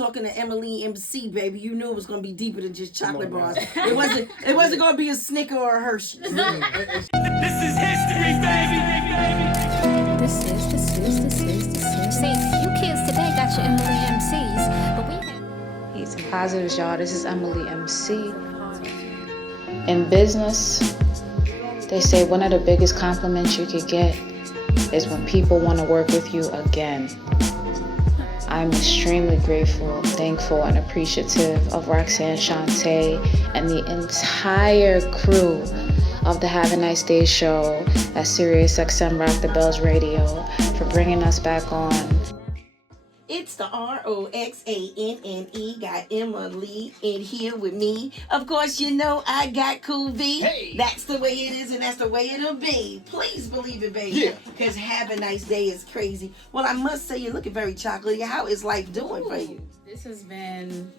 talking to Emma Lee M.C, baby. You knew it was gonna be deeper than just chocolate bars. It wasn't gonna be a Snicker or a Hershey. This is history, baby. This is. See, you kids today got your Emma Lee MCs, but we have... Peace and positives, y'all. This is Emma Lee M.C. In business, they say one of the biggest compliments you could get is when people want to work with you again. I'm extremely grateful, thankful, and appreciative of Roxanne Shante and the entire crew of the Have a Nice Day show at SiriusXM Rock the Bells Radio for bringing us back on. It's the ROXANNE. Got Emma Lee in here with me. Of course, you know I got Cool V. Hey. That's the way it is, and that's the way it'll be. Please believe it, baby. Yeah. Because Have a Nice Day is crazy. Well, I must say, you're looking very chocolatey. How is life doing for you? This has been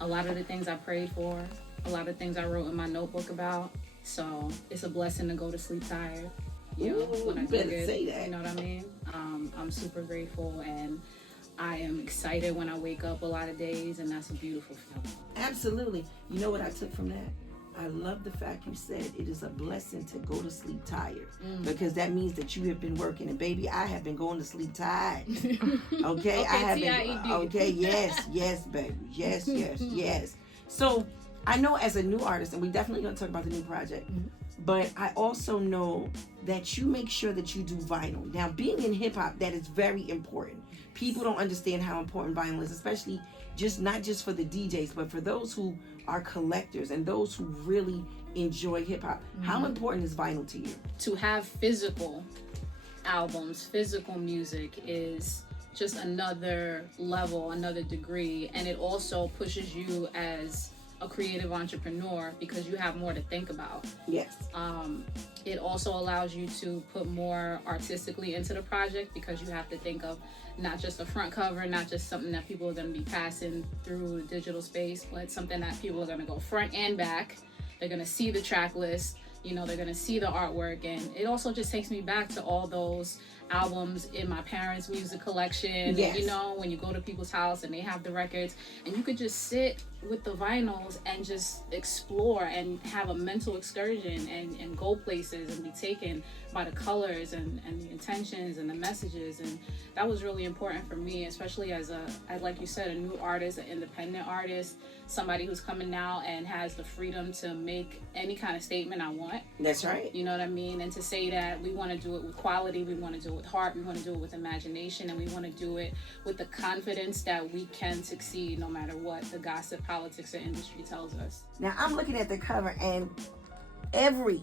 a lot of the things I prayed for, a lot of things I wrote in my notebook about. So it's a blessing to go to sleep tired. You know, when I better do say that. You know what I mean? I'm super grateful, and I am excited when I wake up a lot of days, and that's a beautiful feeling. Absolutely. You know what I took from that? I love the fact you said it is a blessing to go to sleep tired, because that means that you have been working. And baby, I have been going to sleep tired. Okay, I have been. T-I-E-D. Okay, yes, baby, yes. So I know as a new artist, and we're definitely going to talk about the new project, but I also know that you make sure that you do vinyl. Now, being in hip hop, that is very important. People don't understand how important vinyl is, especially not just for the DJs, but for those who are collectors and those who really enjoy hip hop. How important is vinyl to you? To have physical albums, physical music is just another level, another degree, and it also pushes you as a creative entrepreneur because you have more to think about. Yes. It also allows you to put more artistically into the project because you have to think of not just a front cover, not just something that people are going to be passing through the digital space, but something that people are going to go front and back. They're going to see the track list, you know, they're going to see the artwork, and it also just takes me back to all those albums in my parents' music collection. Yes. And, you know, when you go to people's house and they have the records, and you could just sit with the vinyls and just explore and have a mental excursion and go places and be taken by the colors and the intentions and the messages. And that was really important for me, especially as like you said, a new artist, an independent artist, somebody who's coming out and has the freedom to make any kind of statement I want. That's right. You know what I mean? And to say that we want to do it with quality, we want to do it with heart, we want to do it with imagination, and we want to do it with the confidence that we can succeed no matter what the gossip, politics, or industry tells us. Now, I'm looking at the cover, and every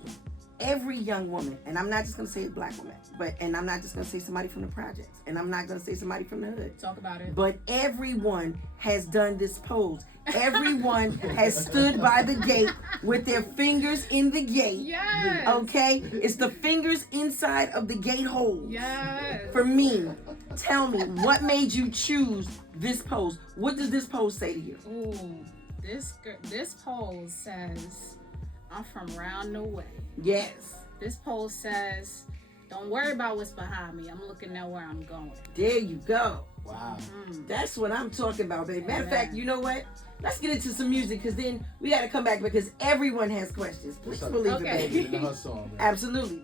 young woman, and I'm not just going to say a black woman, and I'm not just going to say somebody from the projects, and I'm not going to say somebody from the hood. Talk about it. But everyone has done this pose. Everyone has stood by the gate with their fingers in the gate. Yes. Okay? It's the fingers inside of the gate hole. Yes. For me, tell me, what made you choose this pose? What does this pose say to you? Ooh, this pose says, I'm from round the way. Yes. This pose says, don't worry about what's behind me. I'm looking at where I'm going. There you go. Wow. That's what I'm talking about, baby. Matter of fact, you know what? Let's get into some music, because then we got to come back, because everyone has questions. Please believe it, baby. Absolutely.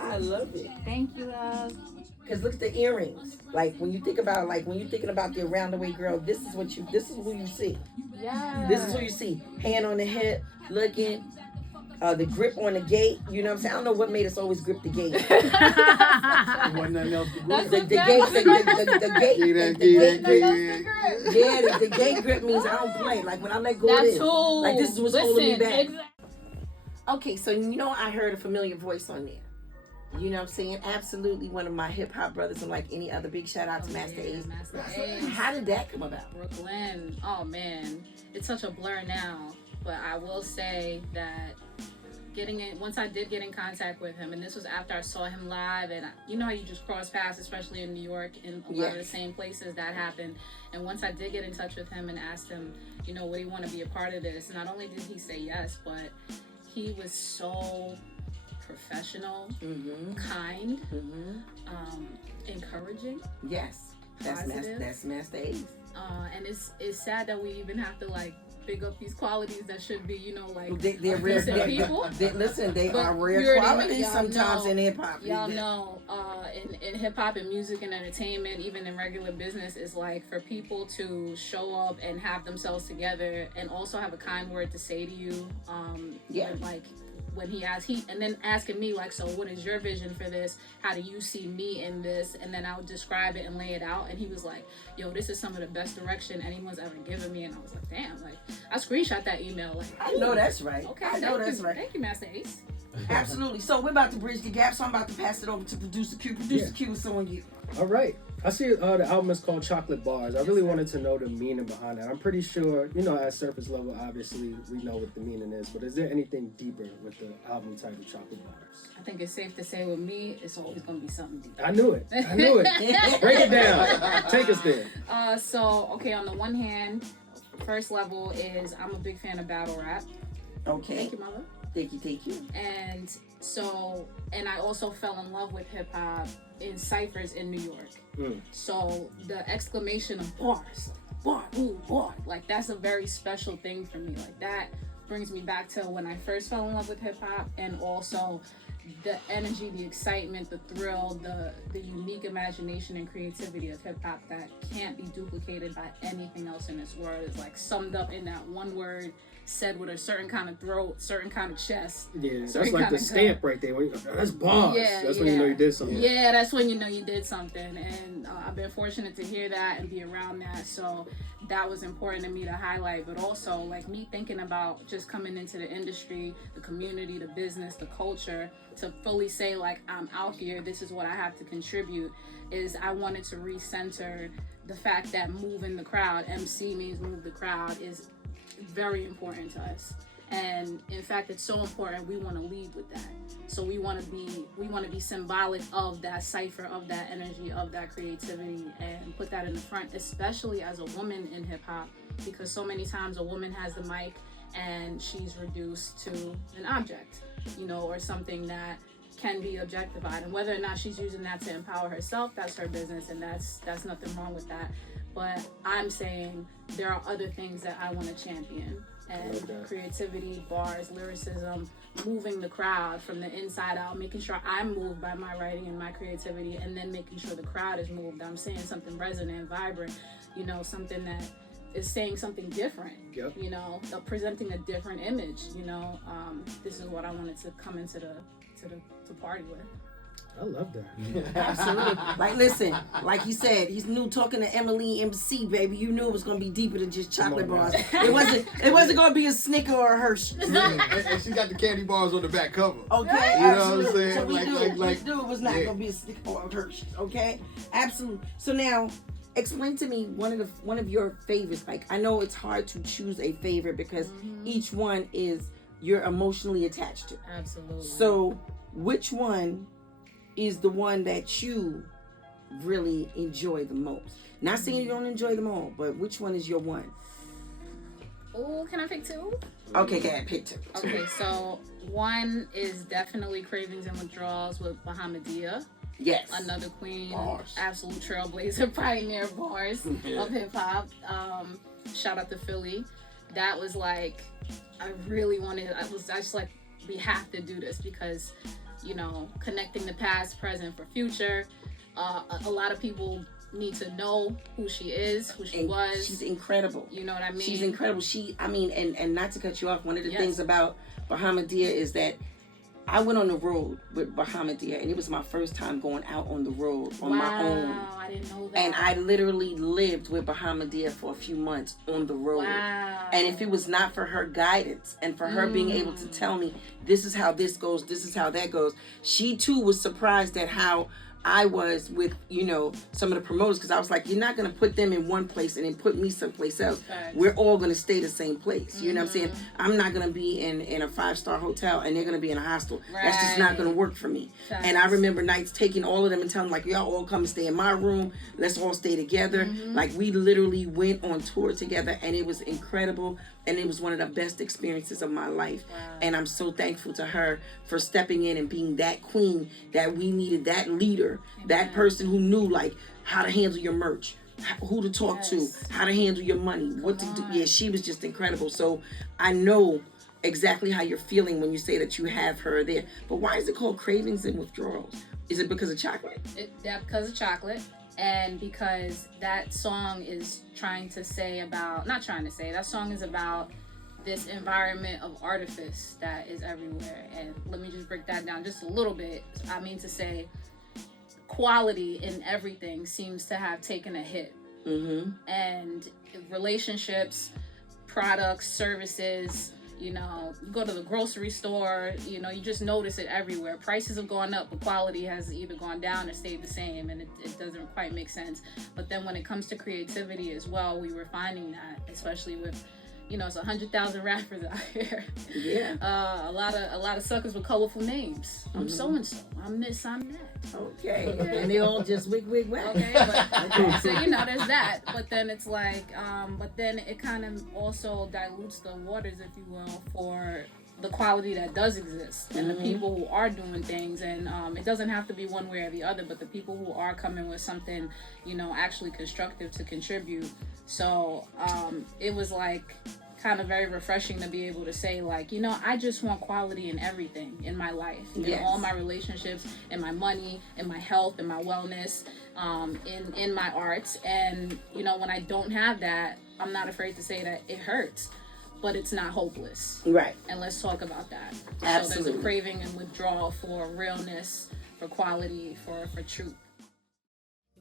I love it. Thank you, love. Because look at the earrings. Like when you're thinking about the around the way girl, this is who you see. Yeah. This is who you see. Hand on the hip, looking. The grip on the gate, you know what I'm saying? I don't know what made us always grip the gate. Wasn't nothing else to grip. The gate grip means I don't play. Like when I let go of this, like this is what's holding me back. Okay, so you know I heard a familiar voice on there. You know what I'm saying? Absolutely one of my hip hop brothers, and like any other, big shout out to Masta Ace. Masta Ace. How did that come about? Brooklyn. Oh man, it's such a blur now. But I will say that once I did get in contact with him, and this was after I saw him live, and you know how you just cross paths, especially in New York, in a lot of the same places that happened. And once I did get in touch with him and asked him, you know, would he want to be a part of this? Not only did he say yes, but he was so professional, kind, encouraging. Yes, that's Masta Ace. And it's sad that we even have to like big up these qualities that should be, you know, like they're rare people. They But are you rare already qualities know, sometimes know, in hip hop. Y'all know, in hip hop and music and entertainment, even in regular business, is like for people to show up and have themselves together and also have a kind word to say to you. When he and then asking me like, so what is your vision for this? How do you see me in this? And then I would describe it and lay it out. And he was like, yo, this is some of the best direction anyone's ever given me. And I was like, damn, like I screenshot that email. Like, I know that's right. Okay, I know that's right. Thank you, Masta Ace. Absolutely. So we're about to bridge the gap. So I'm about to pass it over to Producer Q. Producer Q is on you. All right. I see the album is called Chocolate Bars. I really wanted to know the meaning behind that. I'm pretty sure, you know, at surface level, obviously, we know what the meaning is. But is there anything deeper with the album title, Chocolate Bars? I think it's safe to say with me, it's always going to be something deep. I knew it. Break it down. Take us there. On the one hand, first level is I'm a big fan of battle rap. Okay. Thank you, mother. Thank you. And I also fell in love with hip hop in ciphers in New York. So the exclamation of bars, like that's a very special thing for me. Like that brings me back to when I first fell in love with hip hop, and also the energy, the excitement, the thrill, the unique imagination and creativity of hip hop that can't be duplicated by anything else in this world is like summed up in that one word, said with a certain kind of throat, certain kind of chest. Yeah, that's like the stamp right there. That's bars. That's when you know you did something. Yeah, that's when you know you did something. And I've been fortunate to hear that and be around that. So that was important to me to highlight. But also, like me thinking about just coming into the industry, the community, the business, the culture, to fully say, like, I'm out here, this is what I have to contribute, is I wanted to recenter the fact that moving the crowd, MC means move the crowd, is very important to us. And in fact, it's so important, we want to lead with that. So we want to be symbolic of that cipher, of that energy, of that creativity, and put that in the front, especially as a woman in hip hop, because so many times a woman has the mic and she's reduced to an object, you know, or something that can be objectified. And whether or not she's using that to empower herself, that's her business, and that's nothing wrong with that. But I'm saying there are other things that I want to champion. And creativity, bars, lyricism, moving the crowd from the inside out, making sure I'm moved by my writing and my creativity, and then making sure the crowd is moved. I'm saying something resonant, vibrant, you know, something that is saying something different, you know, presenting a different image, you know. This is what I wanted to come into the party with. I love that. Absolutely. Like, listen, like he said, he's new talking to Emma Lee M.C, baby. You knew it was going to be deeper than just chocolate bars. It wasn't going to be a Snicker or a Hershey. And she got the candy bars on the back cover. Okay, you know what I'm saying? So we knew it was not going to be a Snicker or a Hershey. Okay, absolutely. So now, explain to me one of your favorites. Like, I know it's hard to choose a favorite because each one is you're emotionally attached to. Absolutely. So, which one is the one that you really enjoy the most? Not saying you don't enjoy them all, but which one is your one? Oh, can I pick two? Okay, go ahead, pick two. Okay, so one is definitely Cravings and Withdrawals with Bahamadia. Yes. Another queen, bars. absolute trailblazer, pioneer bars of hip hop. Shout out to Philly. That was like, I was just like, we have to do this because, you know, connecting the past, present, for future. A lot of people need to know who she is, who she was. She's incredible. You know what I mean? She's incredible. And not to cut you off, one of the things about Bahamadia is that I went on the road with Bahamadia, and it was my first time going out on the road on my own. Wow, I didn't know that. And I literally lived with Bahamadia for a few months on the road. Wow. And if it was not for her guidance and for her being able to tell me, this is how this goes, this is how that goes, she too was surprised at how I was with, you know, some of the promoters, because I was like, you're not going to put them in one place and then put me someplace else. Right. We're all going to stay the same place. You know what I'm saying? I'm not going to be in a 5-star hotel and they're going to be in a hostel. Right. That's just not going to work for me. Facts. And I remember nights taking all of them and telling them, like, y'all all come and stay in my room. Let's all stay together. Like, we literally went on tour together, and it was incredible. And it was one of the best experiences of my life. Wow. And I'm so thankful to her for stepping in and being that queen that we needed, that leader, that person who knew, like, how to handle your merch, who to talk to, Yes. how to handle your money, what to do. Yeah, she was just incredible. So I know exactly how you're feeling when you say that you have her there. But why is it called Cravings and Withdrawals? Is it because of chocolate? Because of chocolate, and because that song is that song is about this environment of artifice that is everywhere. And let me just break that down just a little bit. I mean to say, quality in everything seems to have taken a hit. Mm-hmm. And relationships, products, services, you go to the grocery store, you just notice it everywhere. Prices have gone up, but quality has either gone down or stayed the same, and it doesn't quite make sense. But then when it comes to creativity as well, we were finding that, especially with, it's 100,000 rappers out here. Yeah. A lot of suckers with colorful names. I'm so and so. I'm this. I'm that. Okay. And they all just wig whack. Okay, but so there's that. But then it's like, but then it kind of also dilutes the waters, if you will, for the quality that does exist and the people who are doing things. And it doesn't have to be one way or the other, but the people who are coming with something, actually constructive to contribute. So it was like kind of very refreshing to be able to say, like, I just want quality in everything in my life, in all my relationships, in my money, in my health, in my wellness, in my arts. And when I don't have that, I'm not afraid to say that it hurts, but it's not hopeless. Right. And let's talk about that. Absolutely. So there's a craving and withdrawal for realness, for quality, for truth.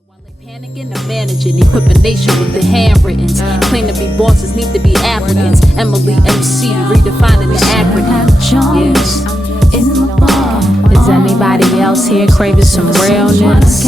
While they panicking, I'm managing, equip a nation with the handwrittens. Claim to be bosses, need to be applicants. Emma Lee M.C, redefining the acronym. Yeah. Is anybody else here craving some realness?